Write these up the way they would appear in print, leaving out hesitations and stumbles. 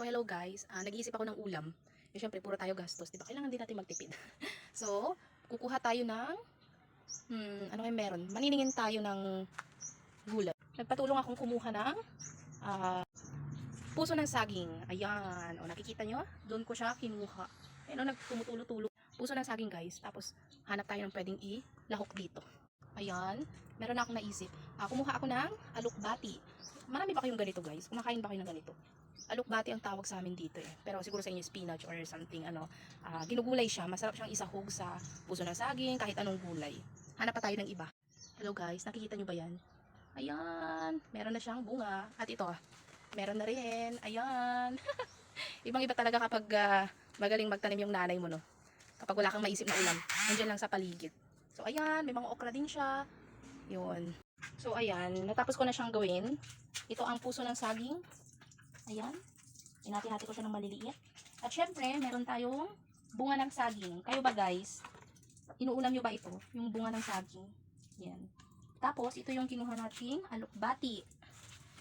So hello guys, nag-iisip ako ng ulam. Syempre puro tayo gastos, 'di ba? Kailangan din natin magtipid. So, kukuha tayo ng ano kaya meron? Maniningin tayo ng gulay. Nagpatulong akong kumuha ng puso ng saging. Ayan, o nakikita nyo? Doon ko siya kinuha. Ayun, nagtumutulo-tulo. Puso ng saging guys. Tapos hanap tayo ng pwedeng ilahok dito. Ayan, meron na akong naisip. Kumuha ako ng alukbati. Marami ba kayong ganito guys? Kumakain ba kayo ng ganito? Alukbati ang tawag sa amin dito eh. Pero siguro sa inyo spinach or something ginugulay siya. Masarap siyang isahog sa puso ng saging, kahit anong gulay. Hanap pa tayo ng iba. Hello guys, nakikita nyo ba yan? Ayan, meron na siyang bunga. At ito, meron na rin. Ayan. Ibang iba talaga kapag magaling magtanim yung nanay mo, no? Kapag wala kang maisip na ulam, nandiyan lang sa paligid. So ayan, may mga okra din siya. Yun. So ayan, natapos ko na siyang gawin. Ito ang puso ng saging. Ayan. Hinati-hati ko siya ng maliliit. At syempre, meron tayong bunga ng saging. Kayo ba guys? Inuulam nyo ba ito? Yung bunga ng saging. Yan. Tapos, ito yung kinuha nating alukbati.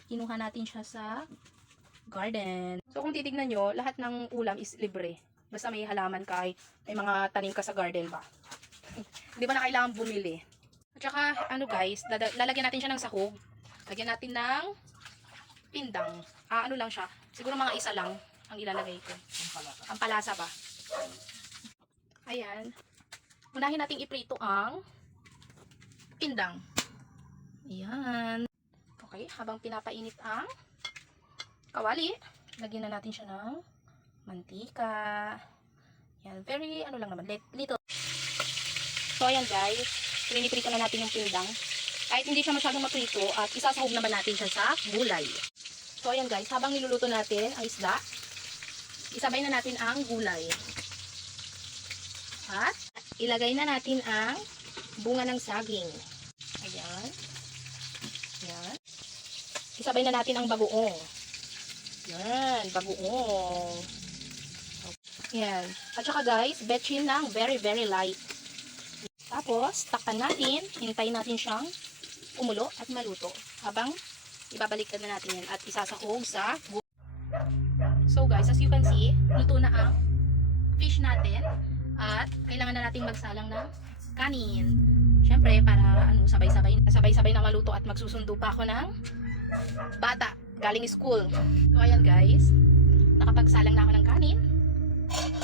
Kinuha natin siya sa garden. So, kung titignan nyo, lahat ng ulam is libre. Basta may halaman ka, may mga tanim ka sa garden ba. Hindi ba na kailangan bumili? At saka, guys, lalagyan natin siya ng sahog. Lagyan natin ng pindang. Ano lang siya. Siguro mga isa lang ang ilalagay ko. Ang palasa ba? Ayan. Unahin nating iprito ang pindang. Ayan. Okay, habang pinapainit ang kawali, lagyan na natin siya ng mantika. Ayan, very lang naman, little. So ayan guys, piniprito na natin yung pindang. Kahit hindi siya masyadong maprito at isasahog naman natin siya sa gulay. So ayan guys, habang niluluto natin ang isda, isabay na natin ang gulay. At ilagay na natin ang bunga ng saging. Ayan. Ayan. Isabay na natin ang bagoong. Ayan, bagoong. Ayan. At saka guys, betchin ng very light. Tapos, takpan natin. Hintayin natin siyang umulo at maluto. Habang ibabaliktad na natin yan at isasahog sa gulay. So guys, as you can see, luto na ang fish natin. At kailangan na nating magsalang ng kanin. Syempre, para sabay-sabay na maluto at magsusundo pa ako ng bata galing school. So ayan guys, nakapagsalang na ako ng kanin.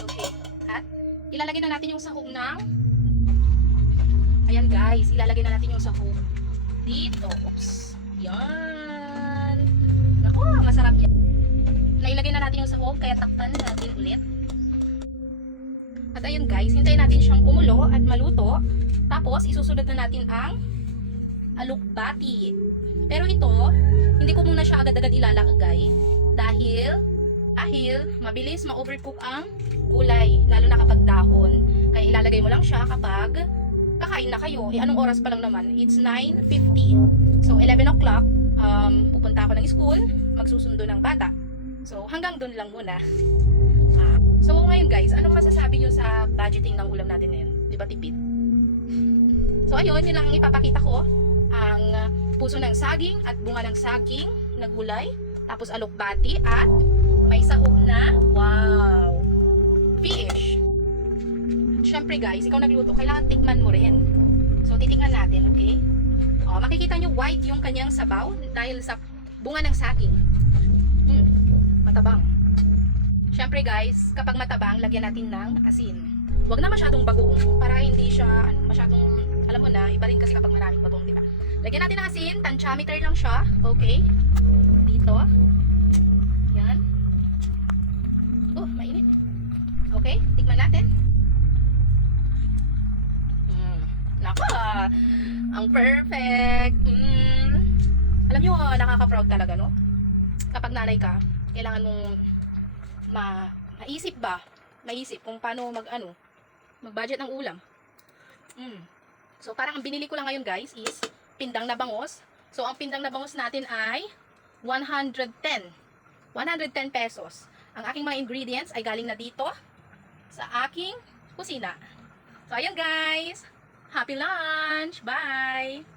Okay, at ilalagay na natin yung sahog ng ayan guys, ilalagay na natin yung sahog dito. Oops. Yan. Naku, masarap yan. Nailagay na natin yung sahog, kaya takpan natin ulit. At ayun guys, hintayin natin siyang kumulo at maluto. Tapos, isusunod na natin ang alukbati. Pero ito, hindi ko muna siya agad-agad ilalagay. Dahil mabilis ma-overcook ang gulay. Lalo na kapag dahon. Kaya ilalagay mo lang siya kapag kakain na kayo. Anong oras pa lang naman? It's 9:50. So, 11 o'clock, pupunta ako ng school, magsusundo ng bata. So, hanggang doon lang muna. So ngayon guys, anong masasabi nyo sa budgeting ng ulam natin ngayon? Di ba tipid? So ayun, yun lang ang ipapakita ko. Ang puso ng saging at bunga ng saging na gulay. Tapos alukbati at may sahog na, wow, fish. Syempre guys, ikaw nagluto, kailangan tikman mo rin. So titikman natin, okay? Makikita nyo white yung kanyang sabaw dahil sa bunga ng saging. Matabang. Syempre guys, kapag matabang, lagyan natin ng asin. Huwag na masyadong bagoong para hindi siya masyadong, alam mo na, iba rin kasi kapag maraming bagoong, di ba? Lagyan natin ng asin, tantiameter lang siya, okay? Dito. Yan. Oh, mainit. Okay, tikman natin. Nako, ang perfect. Alam nyo, nakaka-proud talaga, no? Kapag nanay ka, kailangan mong maisip kung paano mag-budget ng ulam. So parang ang binili ko lang ngayon guys is pindang na bangus. So ang pindang na bangus natin ay 110 pesos. Ang aking mga ingredients ay galing na dito sa aking kusina. So ayan guys, happy lunch, bye!